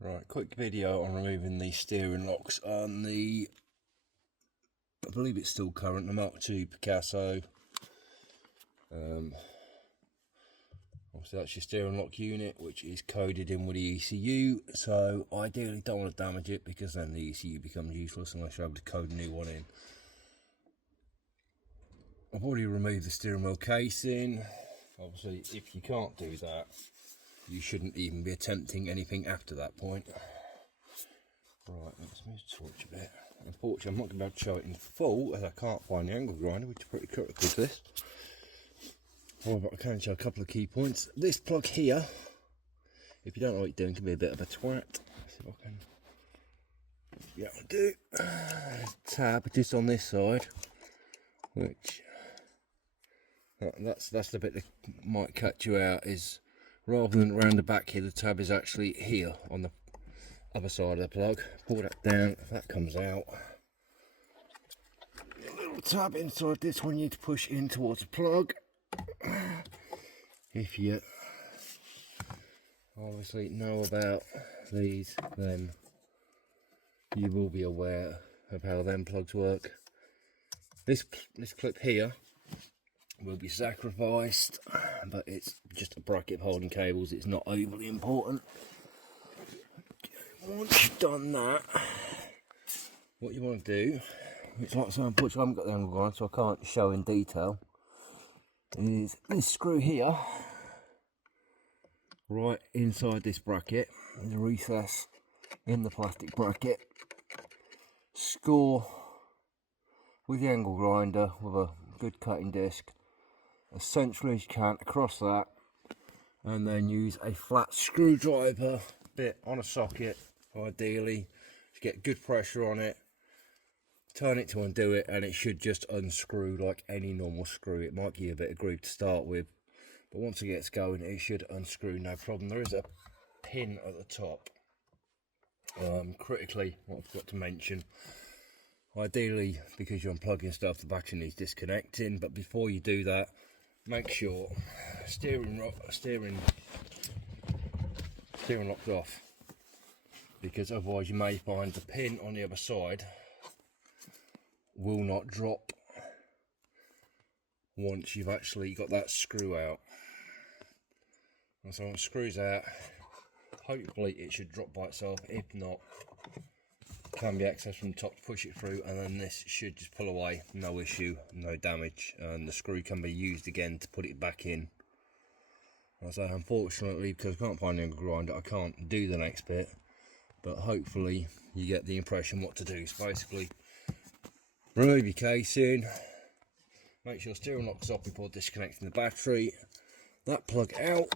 Right, quick video on removing the steering locks on the, I believe it's still current, the MK2 Picasso. Obviously that's your steering lock unit, which is coded in with the ECU, so ideally don't want to damage it because then the ECU becomes useless unless you're able to code a new one in. I've already removed the steering wheel casing. Obviously if you can't do that, you shouldn't even be attempting anything after that point. Right, let's move the torch a bit. Unfortunately, I'm not going to be able to show it in full as I can't find the angle grinder, which is pretty critical to this. However, I can show a couple of key points. This plug here, if you don't know what you're doing, can be a bit of a twat. Let's see if I can. Yeah, I do. Tab just on this side, which that's the bit that might catch you out, is rather than around the back here, the tab is actually here on the other side of the plug. Pull that down, that comes out. A little tab inside this one you need to push in towards the plug. If you obviously know about these, then you will be aware of how them plugs work. This clip here will be sacrificed, but it's just a bracket holding cables. It's not overly important. Once you've done that, what you want to do, it's like so, unfortunately I haven't got the angle grinder, so I can't show in detail, is this screw here, right inside this bracket. There's a recess in the plastic bracket. Score with the angle grinder with a good cutting disc as centrally as you can across that, and then use a flat screwdriver bit on a socket, ideally, to get good pressure on it. Turn it to undo it, and it should just unscrew like any normal screw. It might give you a bit of grief to start with, but once it gets going, it should unscrew no problem. There is a pin at the top. Critically, what I've got to mention, ideally, because you're unplugging stuff, the battery needs disconnecting, but before you do that, make sure steering lock's off, because otherwise you may find the pin on the other side will not drop once you've actually got that screw out. And so when it screws out, hopefully it should drop by itself. If not, can be accessed from the top to push it through, and then this should just pull away, no issue, no damage, and the screw can be used again to put it back in. So unfortunately, because I can't find the angle grinder, I can't do the next bit, but hopefully you get the impression what to do. So basically, remove your casing, make sure steering lock's off before disconnecting the battery, that plug out,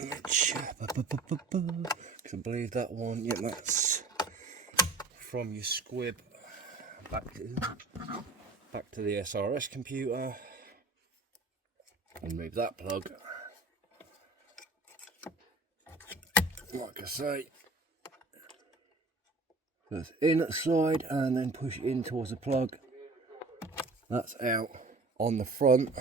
which, because I believe that one, yeah, that's from your squib back to the SRS computer. Remove that plug. Like I say, that's in at the side, and then push it in towards the plug. That's out on the front.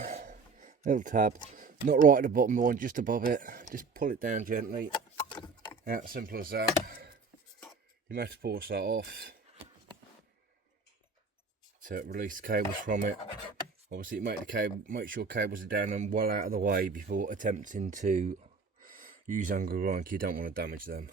Little tab, not right at the bottom one, just above it. Just pull it down gently. That simple as that. You may have to force that off to release the cables from it. Obviously, make sure cables are down and well out of the way before attempting to use angle grinder. You don't want to damage them.